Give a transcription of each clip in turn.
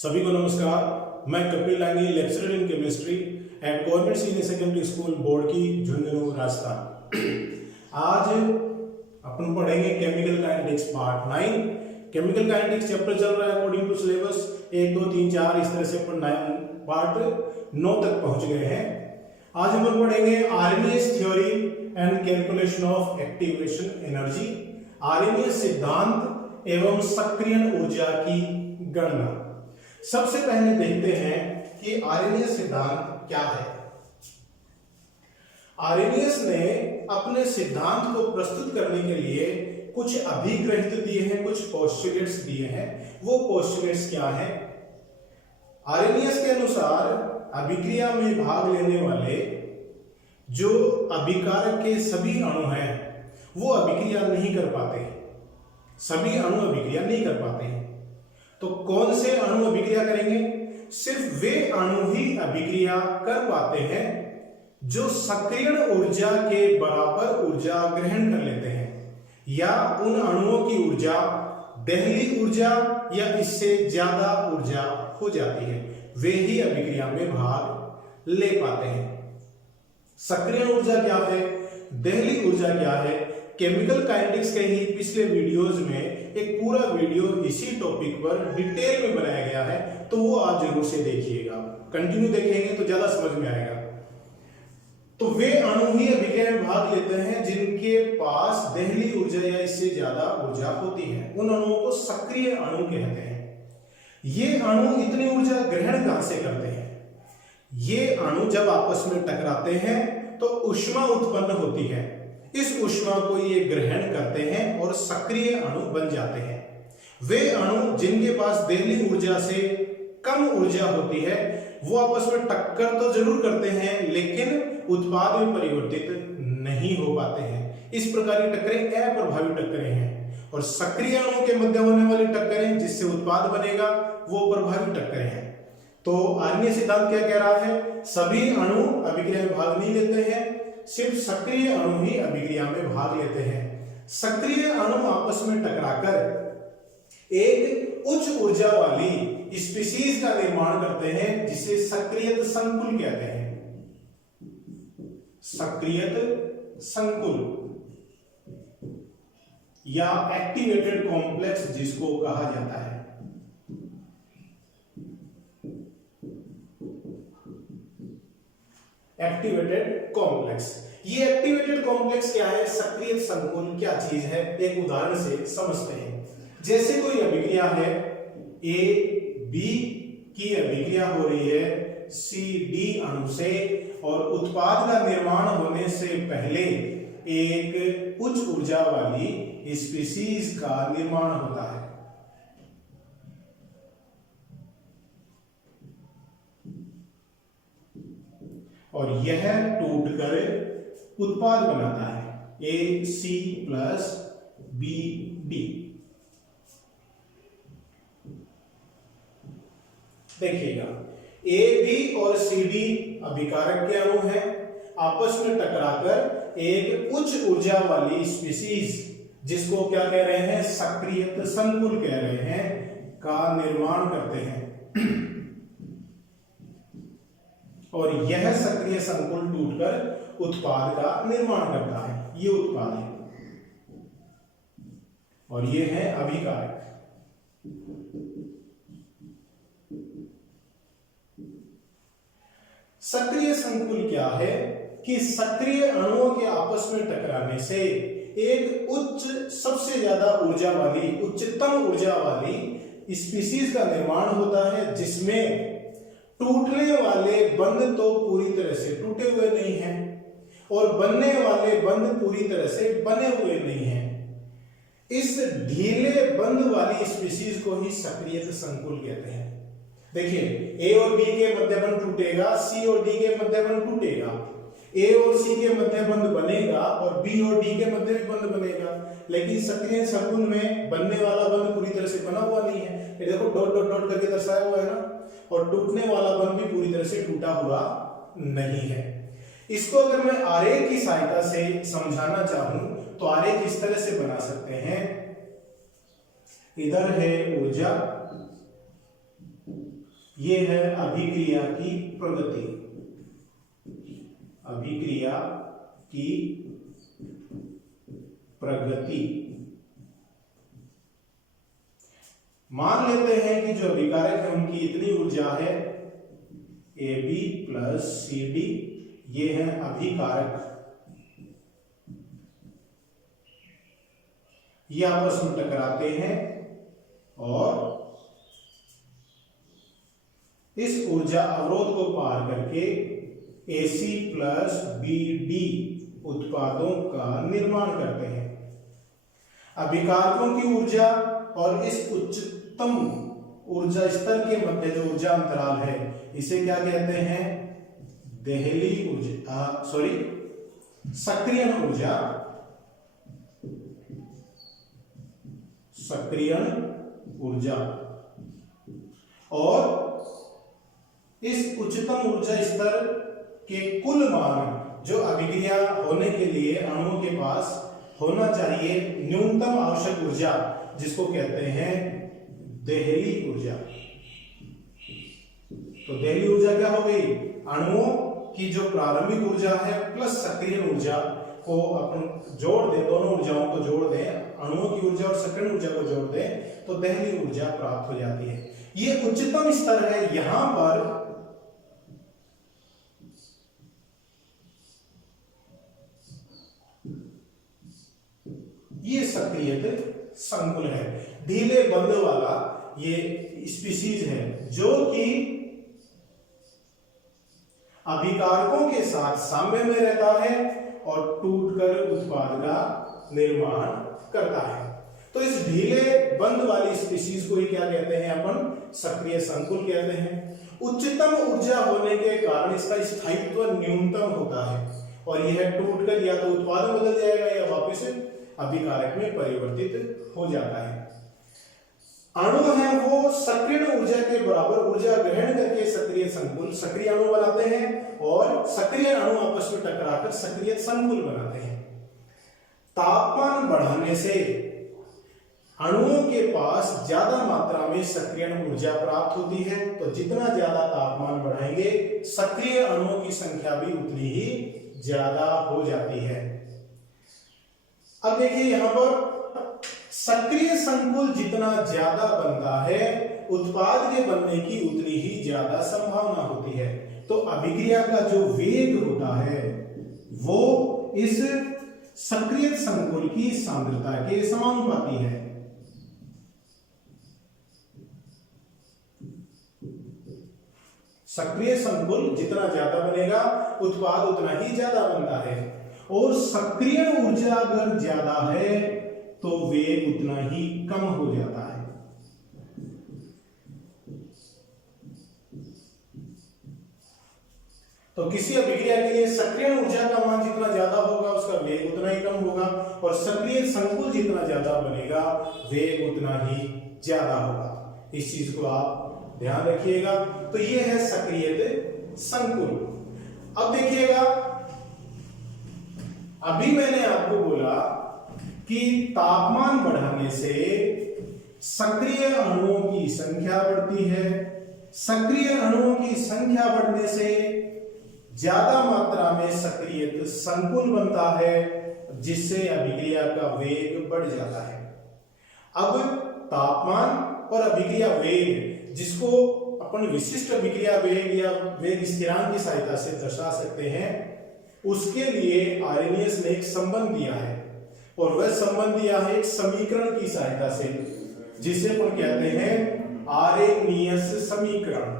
सभी को नमस्कार। मैं Kapil Langi, lecturer in chemistry eight government senior secondary school board की झुंझुनू राजस्थान। आज अपन पढ़ेंगे chemical kinetics part 9। Chemical kinetics chapter चल रहा है अकॉर्डिंग टू सिलेबस 1 2 3 4 इस तरह से अपन पार्ट 9 तक पहुंच गए हैं। आज हम पढ़ेंगे RNS theory and calculation of activation energy, RNS सिद्धांत एवं सक्रियण ऊर्जा की गणना। सबसे पहले देखते हैं कि आर्रेनियस सिद्धांत क्या है। आर्रेनियस ने अपने सिद्धांत को प्रस्तुत करने के लिए कुछ अभिग्रहित दिए हैं, कुछ पोस्टुलेट्स दिए हैं। वो पोस्टुलेट्स क्या है? आर्रेनियस के अनुसार अभिक्रिया में भाग लेने वाले जो अभिकारक के सभी अणु हैं वो अभिक्रिया नहीं कर पाते। सभी अणु अभिक्रिया नहीं कर पाते हैं। तो कौन से अणु अभिक्रिया करेंगे? सिर्फ वे अणु ही अभिक्रिया कर पाते हैं जो सक्रियण ऊर्जा के बराबर ऊर्जा ग्रहण कर लेते हैं, या उन अणुओं की ऊर्जा दहली ऊर्जा या इससे ज्यादा ऊर्जा हो जाती है, वे ही अभिक्रिया में भाग ले पाते हैं। सक्रियण ऊर्जा क्या है, दहली ऊर्जा क्या है? केमिकल काइनेटिक्स के ही पिछले वीडियोस में एक पूरा वीडियो इसी टॉपिक पर डिटेल में बनाया गया है, तो वो आप जरूर से देखिएगा। कंटिन्यू देखेंगे तो ज्यादा समझ में आएगा। तो वे अणु ही अभिक्रिया में भाग लेते हैं जिनके पास दहली ऊर्जा या इससे ज्यादा ऊर्जा होती है। उन अणुओं को सक्रिय अणु कहते हैं। ये अणु इतनी ऊर्जा ग्रहण कहां से करते हैं? ये अणु जब आपस में टकराते हैं तो ऊष्मा उत्पन्न होती है। इस ऊष्मा को ये ग्रहण करते हैं और सक्रिय अणु बन जाते हैं। वे अणु जिनके पास दहली ऊर्जा से कम ऊर्जा होती है वो आपस में टक्कर तो जरूर करते हैं, लेकिन उत्पाद में परिवर्तित नहीं हो पाते हैं। इस प्रकार की टक्करें अप्रभावी टक्करें हैं, और सक्रिय अणु के मध्य होने वाली टक्करें जिससे उत्पाद बनेगा वो प्रभावी टक्करें हैं। तो आर्रेनियस सिद्धांत क्या कह रहा है? सभी अणु अभिक्रिया में भाग नहीं लेते हैं, सिर्फ सक्रिय अणु ही अभिक्रिया में भाग लेते हैं। सक्रिय अणु आपस में टकराकर एक उच्च ऊर्जा वाली स्पीशीज का निर्माण करते हैं जिसे सक्रियत संकुल कहते हैं। सक्रियत संकुल या एक्टिवेटेड कॉम्प्लेक्स जिसको कहा जाता है। Activated complex. ये एक्टिवेटेड कॉम्प्लेक्स क्या है? सक्रिय संकुल क्या चीज है? एक उदाहरण से समझते हैं। जैसे कोई अभिक्रिया है, ए बी की अभिक्रिया हो रही है सी डी अणु से, और उत्पाद का निर्माण होने से पहले एक उच्च ऊर्जा वाली स्पीशीज का निर्माण होता है। और यह टूटकर उत्पाद बनाता है ए सी प्लस बी डी। देखिएगा, ए बी और सी डी अभिकारक के अणु हैं, आपस में टकराकर एक उच्च ऊर्जा वाली स्पीशीज जिसको क्या कह रहे हैं? सक्रियत संकुल कह रहे हैं, का निर्माण करते हैं। और यह सक्रिय संकुल टूटकर उत्पाद का निर्माण करता है। ये उत्पाद है और ये है अभिकारक। सक्रिय संकुल क्या है? कि सक्रिय अणुओं के आपस में टकराने से एक उच्च, सबसे ज्यादा ऊर्जा वाली, उच्चतम ऊर्जा वाली स्पीशीज का निर्माण होता है, जिसमें टूटने वाले बंध तो पूरी तरह से टूटे हुए नहीं हैं और बनने वाले बंध पूरी तरह से बने हुए नहीं हैं। इस ढीले बंध वाली स्पीशीज को ही सक्रियत संकुल कहते हैं। देखिए, ए और बी के मध्य बंध टूटेगा, सी और डी के मध्य बंध टूटेगा, ए और सी के मध्य बंध बनेगा और बी और डी के मध्य भी बंध बनेगा, लेकिन सक्रिय संकुल में बनने वाला बंध पूरी तरह से बना हुआ नहीं है। ये देखो डॉट डॉट डॉट करके दर्शाया हुआ है ना, और टूटने वाला बंध भी पूरी तरह से टूटा हुआ नहीं है। इसको अगर मैं आरेख की सहायता से समझाना चाहूं तो आरेख इस तरह से बना सकते हैं। इधर है ऊर्जा ये है अभिक्रिया की प्रगति, अभिक्रिया की प्रगति। मान लेते हैं कि जो अभिकारक है उनकी इतनी ऊर्जा है AB प्लस CD, ये है अभिकारक, ये आपस में टकराते हैं और इस ऊर्जा अवरोध को पार करके AC प्लस BD उत्पादों का निर्माण करते हैं। अभिकारकों की ऊर्जा और इस उच्चतम ऊर्जा स्तर के मध्य जो ऊर्जा अंतराल है इसे क्या कहते हैं? देहली ऊर्जा, सक्रियण ऊर्जा, सक्रियण ऊर्जा। और इस उच्चतम ऊर्जा स्तर के कुल मान जो अभिक्रिया होने के लिए अणुओं के पास होना चाहिए, न्यूनतम आवश्यक ऊर्जा, जिसको कहते हैं देहली ऊर्जा। तो देहली ऊर्जा क्या हो गई? अणुओं की जो प्रारंभिक ऊर्जा है प्लस सक्रिय ऊर्जा को अपन जोड़ दें, दोनों ऊर्जाओं को जोड़ दें, अणुओं की ऊर्जा और सक्रिय ऊर्जा को जोड़ दें तो देहली ऊर्जा प्राप्त हो जाती है। ये उच्चतम स्तर है। यहां पर ये सक्रिय संकुल है, ढीले बंध वाला ये स्पीशीज है जो कि अभिकारकों के साथ साम्य में रहता है और टूटकर उत्पाद का निर्माण करता है। तो इस ढीले बंध वाली स्पीशीज को ही क्या कहते हैं? अपन सक्रिय संकुल कहते हैं। उच्चतम ऊर्जा होने के कारण इसका स्थायित्व न्यूनतम होता है और यह टूटकर या तो उत्पादन बदल जाएगा या वापस अभिकारक में परिवर्तित हो जाता है। अणु है वो सक्रिय ऊर्जा के बराबर ऊर्जा ग्रहण करके सक्रिय संकुल, सक्रिय अणु बनाते हैं और सक्रिय अणु आपस में टकराकर सक्रिय संकुल बनाते हैं। तापमान बढ़ाने से अणुओं के पास ज्यादा मात्रा में सक्रिय ऊर्जा प्राप्त होती है, तो जितना ज्यादा तापमान बढ़ाएंगे सक्रिय अणुओं की संख्या भी उतनी ही ज्यादा हो जाती है। अब देखिए यहां पर सक्रिय संकुल जितना ज्यादा बनता है उत्पाद के बनने की उतनी ही ज्यादा संभावना होती है। तो अभिक्रिया का जो वेग होता है वो इस सक्रिय संकुल की सांद्रता के समानुपाती है। सक्रिय संकुल जितना ज्यादा बनेगा उत्पाद उतना ही ज्यादा बनता है और सक्रिय ऊर्जा अगर ज्यादा है तो वेग उतना ही कम हो जाता है। तो किसी अभिक्रिया के लिए सक्रिय ऊर्जा का मान जितना ज्यादा होगा उसका वेग उतना ही कम होगा और सक्रिय संकुल जितना ज्यादा बनेगा वेग उतना ही ज्यादा होगा। इस चीज को आप ध्यान रखिएगा। तो ये है सक्रिय संकुल। अब देखिएगा, अभी मैंने आपको बोला कि तापमान बढ़ाने से सक्रिय अणुओं की संख्या बढ़ती है, सक्रिय अणुओं की संख्या बढ़ने से ज्यादा मात्रा में सक्रिय संकुल बनता है जिससे अभिक्रिया का वेग बढ़ जाता है। अब तापमान और अभिक्रिया वेग, जिसको अपन विशिष्ट अभिक्रिया वेग या वेग स्थिरांक की सहायता से दर्शा सकते हैं, उसके लिए आर्रेनियस ने एक संबंध दिया है और वह संबंध दिया है एक समीकरण की सहायता से जिसे अपन कहते हैं आर्रेनियस समीकरण।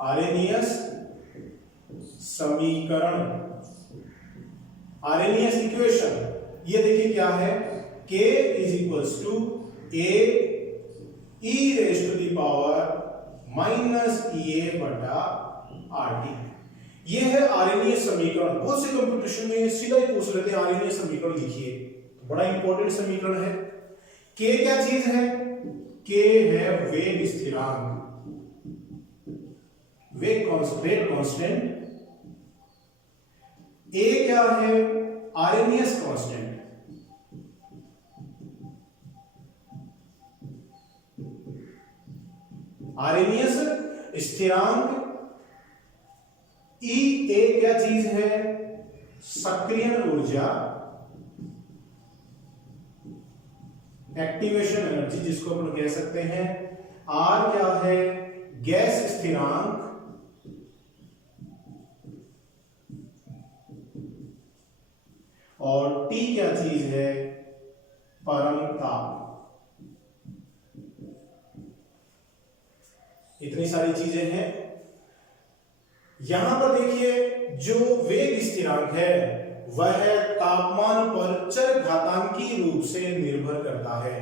आर्रेनियस समीकरण, आर्रेनियस इक्वेशन। ये देखिए क्या है, K is equals to A e raise to the power minus EA बटा RT। ये है आर्रेनियस समीकरण। बहुत से कंप्यूटेशन में सीधा ही पूछ लेते हैं आर्रेनियस समीकरण लिखिए, बड़ा इंपॉर्टेंट समीकरण है। K क्या चीज है? K है वेग स्थिरांक, वेग कांस्टेंट। A क्या है? आर्रेनियस कांस्टेंट। आर्हेनियस स्थिरांक, ई ए क्या चीज है, सक्रियण ऊर्जा, एक्टिवेशन एनर्जी जिसको अपन कह सकते हैं। आर क्या है, गैस स्थिरांक, और टी क्या चीज है, परम ताप। इतनी सारी चीजें हैं। यहां पर देखिए जो वेग स्थिरांक है वह तापमान पर चरघातांकी रूप से निर्भर करता है।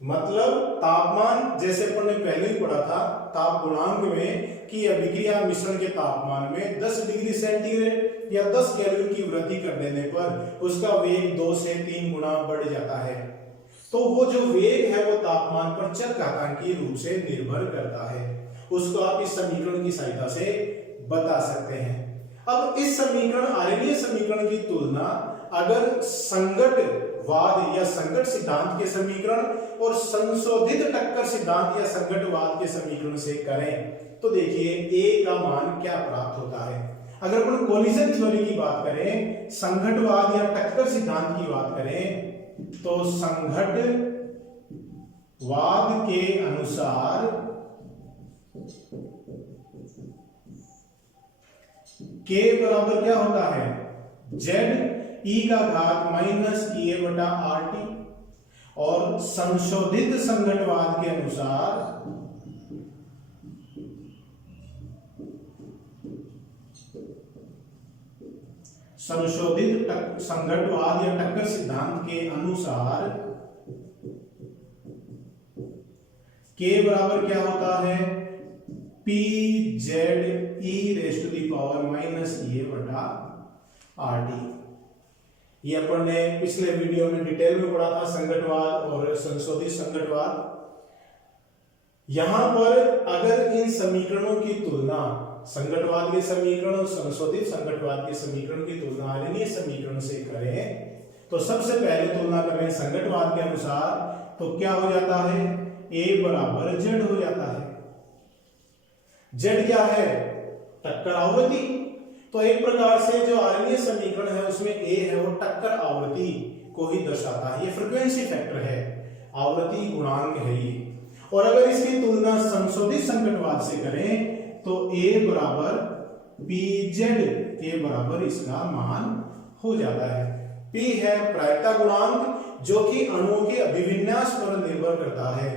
मतलब तापमान, जैसे अपन ने पहले ही पढ़ा था ताप गुणांक में, कि अभिक्रिया मिश्रण के तापमान में 10 डिग्री सेंटीग्रेड या 10 केल्विन की वृद्धि कर देने पर उसका वेग 2 से 3 गुना बढ़ जाता है। तो वो जो वेग है वो तापमान पर चरघातांकी रूप से निर्भर करता है। उसको आप इस समीकरण की सहायता से बता सकते हैं। अब इस समीकरण, आर्हेनियस समीकरण की तुलना अगर संगतवाद या संगत सिद्धांत के समीकरण और संशोधित टक्कर सिद्धांत या संगतवाद के समीकरण से करें तो देखिए ए का मान क्या प्राप्त होता है। अगर अपन कोलिजन थ्योरी की बात करें, संगतवाद या टक्कर सिद्धांत की बात करें, तो संगतवाद के अनुसार के बराबर क्या होता है, जेड ई का घात माइनस ई ए बटा आर टी, और संशोधित संगतवाद के अनुसार संशोधित संगतवाद या टक्कर सिद्धांत के अनुसार के बराबर क्या होता है, P Z E raise to the power minus A बटा आर टी। ये अपन ने पिछले वीडियो में डिटेल में पढ़ा था, संगतवाद और संशोधित संगतवाद। यहां पर अगर इन समीकरणों की तुलना, संगतवाद के समीकरण और संशोधित संगतवाद के समीकरण की तुलना आर्हेनियस समीकरण से करें तो सबसे पहले तुलना कर रहे हैं संगतवाद के अनुसार, तो क्या हो जाता है, ए बराबर जेड हो जाता है। जेड क्या है, टक्कर आवृत्ति। तो एक प्रकार से जो आर्हेनियस समीकरण है उसमें ए है वो टक्कर आवृत्ति को ही दर्शाता है, ये फ्रीक्वेंसी फैक्टर है, आवृत्ति गुणांक है ये। और अगर इसकी तुलना संशोधित संगतवाद से करें तो ए बराबर पी जेड के बराबर इसका मान हो जाता है। पी है प्रायिकता गुणांक जो कि अणुओं के अभिविन्यास पर निर्भर करता है,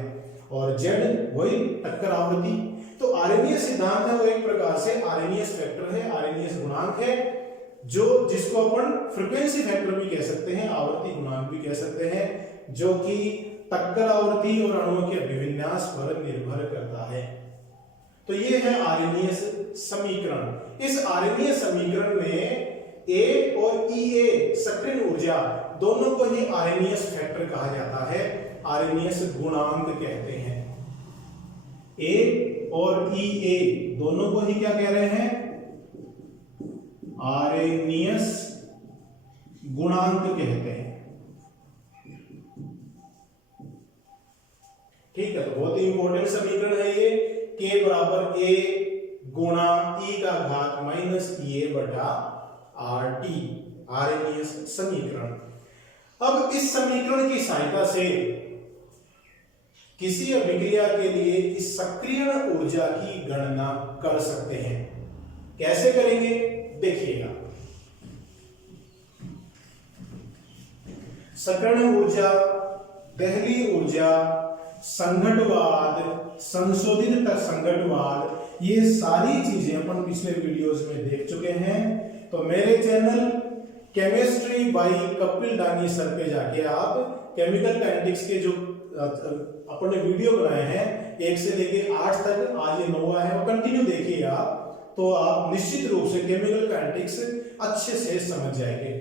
और जेड वही टक्कर आवृत्ति। तो आर्हेनियस सिद्धांत है वो एक प्रकार से आर्हेनियस फैक्टर है, आर्हेनियस गुणांक है, जो जिसको अपन फ्रीक्वेंसी फैक्टर भी कह सकते हैं, आवृत्ति गुणांक भी कह सकते हैं, जो कि टक्कर आवृत्ति और अणुओं के अभिविन्यास पर निर्भर करता है। तो ये है आर्हेनियस समीकरण। इस आर्हेनियस समीकरण में ए और ई ए सक्रिय ऊर्जा दोनों को ही आर्हेनियस फैक्टर कहा जाता है, आर्हेनियस गुणांक कहते हैं। ए और ई ए दोनों को ही क्या कह रहे हैं, आर्हेनियस गुणांक कहते हैं। ठीक है, तो बहुत ही इंपॉर्टेंट समीकरण है ये, के बराबर ए गुणा ई का घात माइनस ई ए बटा आर टी, आर्हेनियस समीकरण। अब इस समीकरण की सहायता से किसी अभिक्रिया के लिए इस सक्रियण ऊर्जा की गणना कर सकते हैं। कैसे करेंगे देखिएगा। सक्रियण ऊर्जा, दहली ऊर्जा, संगतवाद, संशोधित संगतवाद, ये सारी चीजें अपन पिछले वीडियोस में देख चुके हैं। तो मेरे चैनल केमिस्ट्री बाय कपिल दानी सर पे जाके आप केमिकल काइनेटिक्स के जो अपन ने वीडियो बनाए हैं 1 से लेके 8 तक, आज ये 9वां है, वो कंटिन्यू देखिए आप, तो आप निश्चित रूप से केमिकल काइनेटिक्स अच्छे से समझ जाएंगे।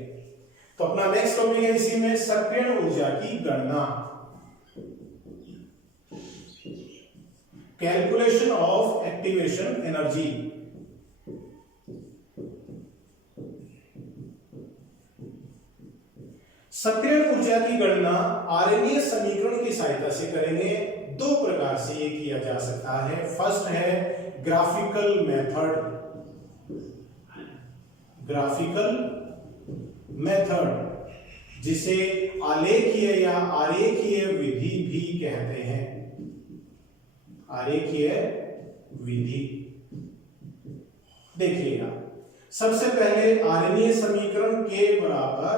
तो अपना नेक्स्ट टॉपिक है इसी में सक्रियण ऊर्जा की गणना, कैलकुलेशन ऑफ एक्टिवेशन एनर्जी। सक्रियण ऊर्जा की गणना आर्हेनियस समीकरण की सहायता से करेंगे, दो प्रकार से ये किया जा सकता है। फर्स्ट है ग्राफिकल मेथड, जिसे आलेखीय या आरेखीय विधि भी कहते हैं। आरेखीय विधि देखिएगा, सबसे पहले आरेखीय समीकरण के बराबर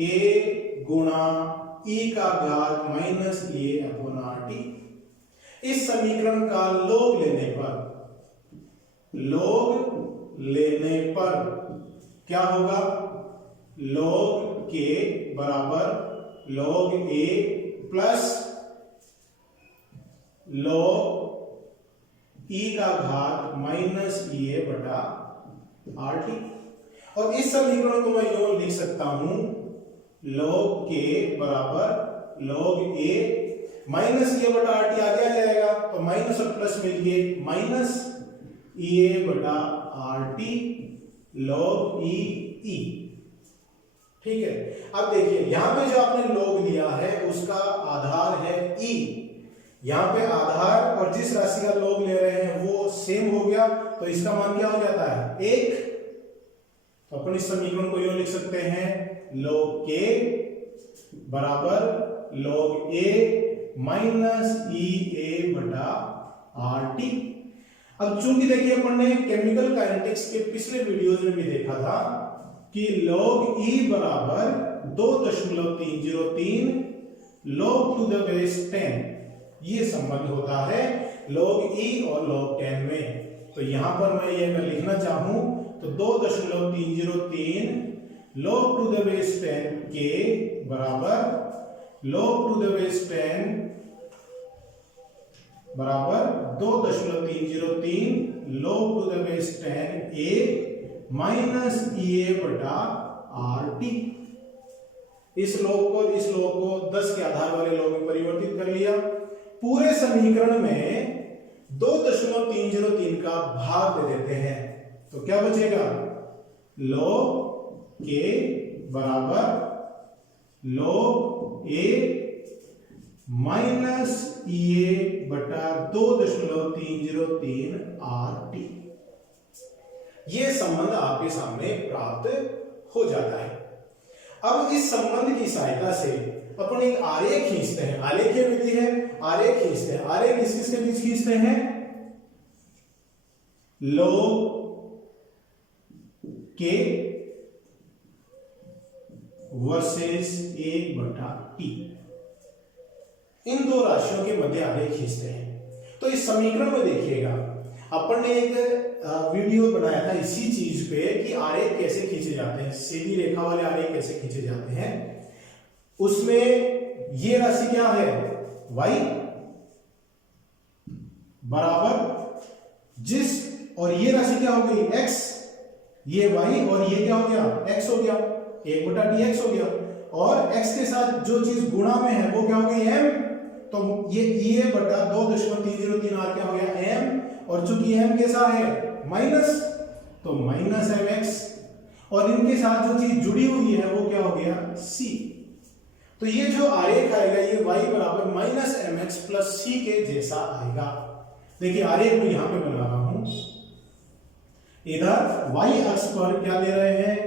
a गुणा e का घात माइनस ए अपॉन आर टी। इस समीकरण का लॉग लेने पर क्या होगा? log के बराबर log a plus log e का घात माइनस ए बटा आर टी। और इस समीकरण को मैं यूं लिख सकता हूं, log के बराबर log a माइनस ए बटा आर टी आगे आ जाएगा, तो माइनस और प्लस मिलके माइनस ए बटा आर टी log e। ठीक है, अब देखिए यहां पे जो आपने log लिया है उसका आधार है e। यहां पे आधार और जिस राशि का log ले रहे हैं वो सेम हो गया, तो इसका मान क्या हो जाता है? 1। तो अपन इस समीकरण को यूं लिख सकते हैं, log k बराबर log a minus E A बटा आर टी। अब चूंकि देखिए अपन ने केमिकल काइनेटिक्स के पिछले वीडियोज में भी देखा था कि log e बराबर 2.303 log टू द बेस 10, ये संबंध होता है log e और log 10 में। तो यहां पर मैं ये अगर लिखना चाहूं तो 2.303 log टू द बेस 10 के बराबर log टू द बेस 10 बराबर 2.303 log to the base 10 a minus A बटा आर टी। इस log को 10 के आधार वाले log में परिवर्तित कर लिया। पूरे समीकरण में 2.303 का भाग दे देते हैं, तो क्या बचेगा? log के बराबर log a माइनस ए बटा 2.303 आर टी। ये संबंध आपके सामने प्राप्त हो जाता है। अब इस संबंध की सहायता से अपन एक आरेख खींचते हैं। आलेखीय विधि है, आरेख खींचते हैं। आरेख किसके बीच खींचते हैं? log k वर्सेस 1 बटा टी। इन दो राशियों के मध्य आरेख खींचते हैं। तो इस समीकरण में देखिएगा, अपन ने एक वीडियो बनाया था इसी चीज पे कि आरेख कैसे खींचे जाते हैं, सीधी रेखा वाले आरेख कैसे खींचे जाते हैं। उसमें ये राशि क्या है? y बराबर जिस, और ये राशि क्या हो गई? x। ये y और ये क्या हो गया? x हो गया, 1 बटा dx हो गया। और x के साथ जो चीज गुणा में है वो क्या हो गई? m। तो ये e बटा 2.303 r क्या हो गया? m। और चूंकि m कैसा है? माइनस, तो माइनस mx। और इनके साथ जो चीज जुड़ी हुई है वो क्या हो गया? c। तो ये जो आरेख आएगा ये y बराबर माइनस mx प्लस c के जैसा आएगा। देखिए आरेख में यहां पे बना रहा हूं, इधर y अक्ष पर क्या ले रहे हैं?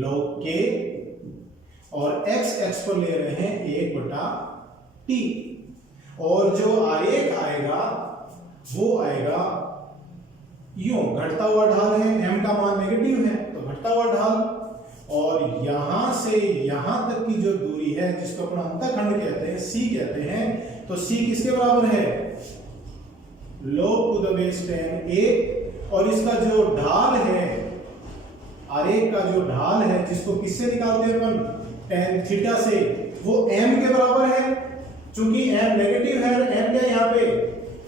log k, और x अक्ष पर ले रहे हैं 1 बटा t। और जो आरेख आएगा वो आएगा यूं, घटता हुआ ढाल है, m का मान नेगेटिव है तो घटता हुआ ढाल, और यहां से यहां तक की जो दूरी है जिसको अपन अंतःखंड कहते हैं, c कहते हैं, तो c किसके बराबर है? log to the base 10 a। और इसका जो ढाल है, आरेख का जो ढाल है जिसको किससे निकालते हैं अपन? tan थीटा से, वो m के बराबर है। चूंकि m नेगेटिव है, m क्या यहाँ पे?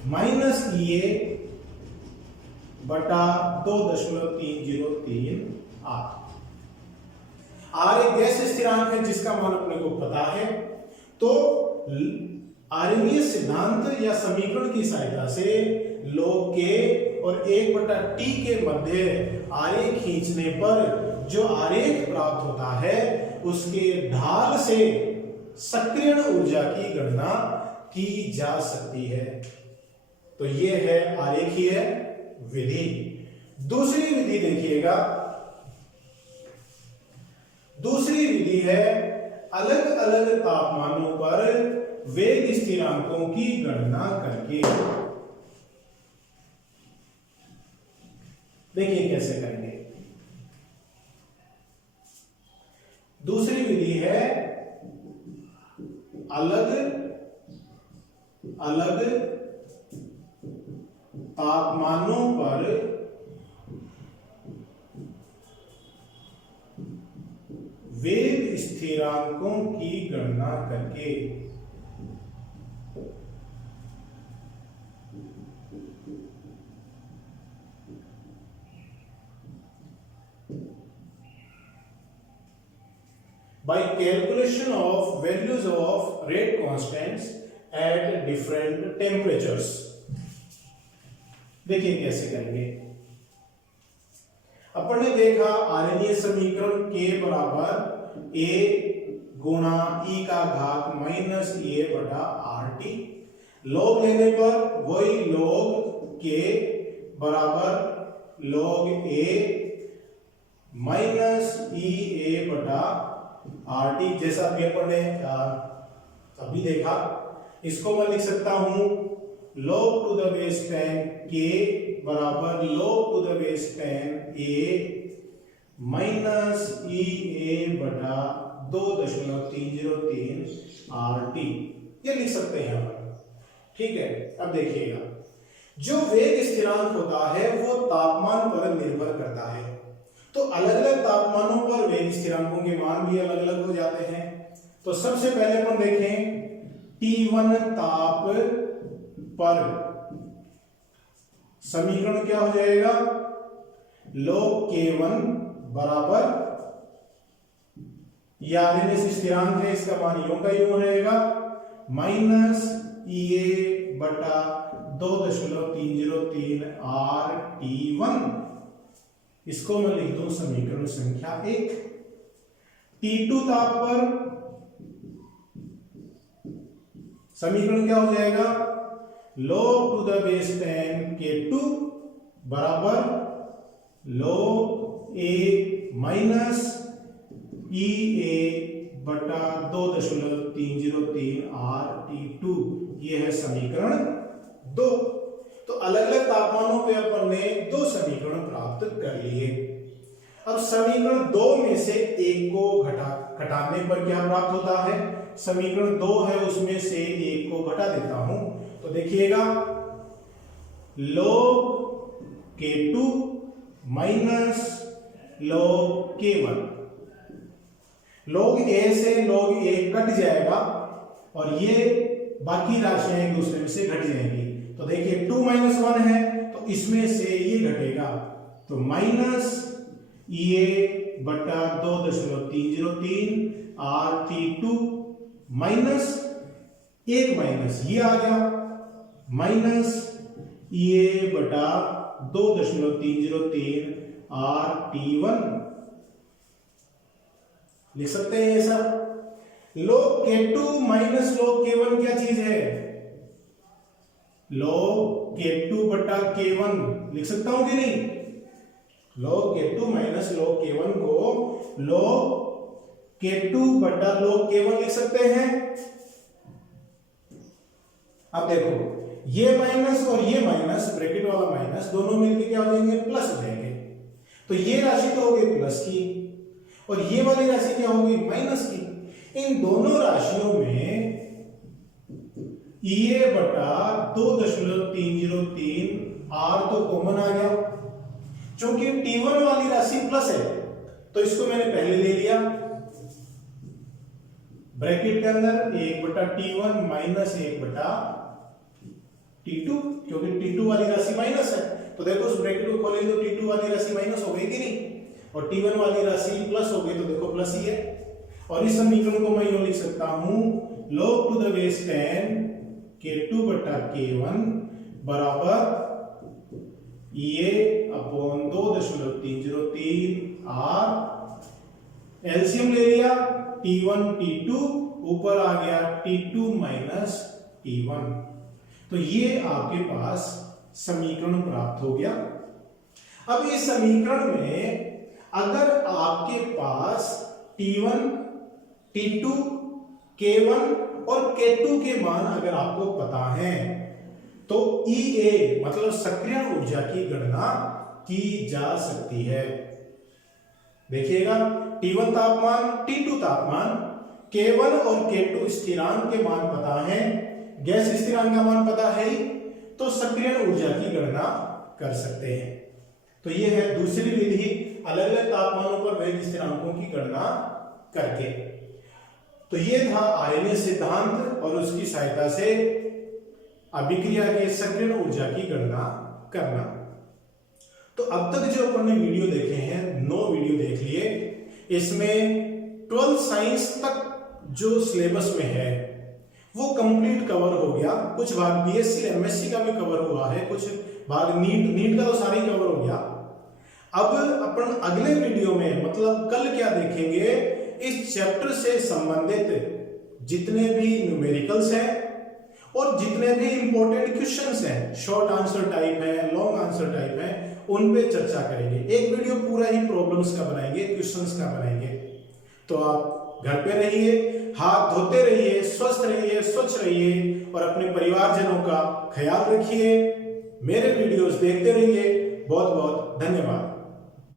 माइनस ए बटा 2.303 आर एक गैस स्थिरांक है जिसका मान अपने को पता है। तो आर्यनीय सिद्धांत या समीकरण की सहायता से log k और 1 बटा t के मध्य आरेख खींचने पर जो आरेख प्राप्त होता है उसके ढाल से सक्रियण ऊर्जा की गणना की जा सकती है। तो ये है आरेखीय विधि। दूसरी विधि देखिएगा, दूसरी विधि है अलग अलग तापमानों पर वेग स्थिरांकों की गणना करके। देखिए कैसे करेंगे। दूसरी विधि है अलग अलग तापमानों पर वेग स्थिरांकों की गणना करके। By calculation of values of rate constants at different temperatures। देखिए कैसे करेंगे। अपन ने देखा आरेखीय समीकरण के बराबर a गुणा e का घात माइनस ए बटा आर टी। लॉग लेने पर वही log k बराबर log a minus E A बटा आर टी, जैसा अभी अपन ने अभी देखा। इसको मैं लिख सकता हूं log to the base 10 k बराबर log to the base 10 a minus E A बटा 2.303 आर टी, ये लिख सकते हैं अपन। ठीक है, अब देखिएगा, जो वेग स्थिरांक होता है वो तापमान पर निर्भर करता है। तो अलग अलग तापमानों पर वेग स्थिरांकों के मान भी अलग अलग हो जाते हैं। तो सबसे पहले अपन देखें T1 ताप पर समीकरण क्या हो जाएगा, log K1 बराबर, यह आरएनएस स्थिरांक है, इसका मान यूं का यूं रहेगा, माइनस ए बटा 2.303 आर T1। इसको मैं लिख दूं समीकरण संख्या 1। T2 ताप पर समीकरण क्या हो जाएगा, log to the base 10 K2 बराबर log a minus E A बटा 2.303 आर T2। ये है समीकरण 2। तो अलग अलग तापमानों पे अपन ने दो समीकरण प्राप्त कर लिए। अब समीकरण 2 में से एक को घटाने पर क्या प्राप्त होता है, समीकरण 2 है उसमें से एक को घटा देता हूं। तो देखिएगा log K2 minus log K1, log a से log a कट जाएगा और ये बाकी राशियां एक दूसरे में से घट जाएंगी। तो देखिए 2 माइनस 1 है तो इसमें से ये घटेगा, तो माइनस ए बटा 2.303 आर T2 माइनस एक माइनस ये आ गया माइनस ए बटा 2.303 आर T1। लिख सकते हैं ऐसा। log K2 minus log K1 क्या चीज है, log K2 बटा K1 लिख सकता हूं कि नहीं। log K2 minus log K1 को log K2 बटा log K1 लिख सकते हैं। अब देखो ये माइनस और ये माइनस, ब्रैकेट वाला माइनस, दोनों मिलकर क्या हो जाएंगे, प्लस हो जाएंगे। तो ये राशि तो हो गई प्लस की और ये वाली राशि क्या होगी, माइनस की। इन दोनों राशियों में ए बटा 2.303 आर तो कॉमन आ गया। चूंकि T1 वाली राशि प्लस है तो इसको मैंने पहले ले लिया ब्रैकेट के अंदर, 1 बटा T1 माइनस 1 बटा T2, क्योंकि T2 वाली राशि माइनस है। तो देखो उस ब्रैकेट को खोलेंगे तो T2 वाली राशि माइनस हो गई कि नहीं, और T1 वाली राशि प्लस हो गई, तो देखो प्लस ही है। और इस समीकरण को मैं यूं लिख सकता हूं log to the base 10 K2 बटा K1 बराबर ये अपॉन 2.303 आर। एलसीएम ले लिया, T1 T2 ऊपर आ गया T2 माइनस T1। तो ये आपके पास समीकरण प्राप्त हो गया। अब इस समीकरण में अगर आपके पास T1, T2, K1 और K2 के मान अगर आपको पता है तो EA मतलब सक्रियण ऊर्जा की गणना की जा सकती है। देखिएगा, T1 तापमान, T2 तापमान, K1 और K2 स्थिरांक के मान पता है, गैस स्थिरांक का मान पता है, तो सक्रियण ऊर्जा की गणना कर सकते हैं। तो यह है दूसरी विधि, अलग अलग तापमानों पर वेग स्थिरांकों की गणना करके। तो यह था आर्यनियस सिद्धांत और उसकी सहायता से अभिक्रिया के सक्रियण ऊर्जा की गणना करना। तो अब तक जो अपन ने वीडियो देखे हैं, 9 वीडियो देख लिए। इसमें 12 साइंस तक जो सिलेबस में है वो कंप्लीट कवर हो गया। कुछ भाग बीएससी एमएससी का भी कवर हुआ है, कुछ भाग नीट का तो सारा ही कवर हो गया। अब अपन अगले वीडियो में मतलब कल क्या देखेंगे, इस चैप्टर से संबंधित जितने भी न्यूमेरिकल्स हैं और जितने भी इंपॉर्टेंट क्वेश्चंस हैं, शॉर्ट आंसर टाइप है, लॉन्ग आंसर टाइप है, उन पे चर्चा करेंगे। एक वीडियो पूरा ही प्रॉब्लम्स का बनाएंगे, क्वेश्चंस का बनाएंगे। तो आप घर पे रहिए, हाथ धोते रहिए, स्वस्थ रहिए, स्वच्छ रहिए और अपने परिवारजनों का ख्याल रखिए। मेरे वीडियोस देखते रहिए। बहुत बहुत धन्यवाद।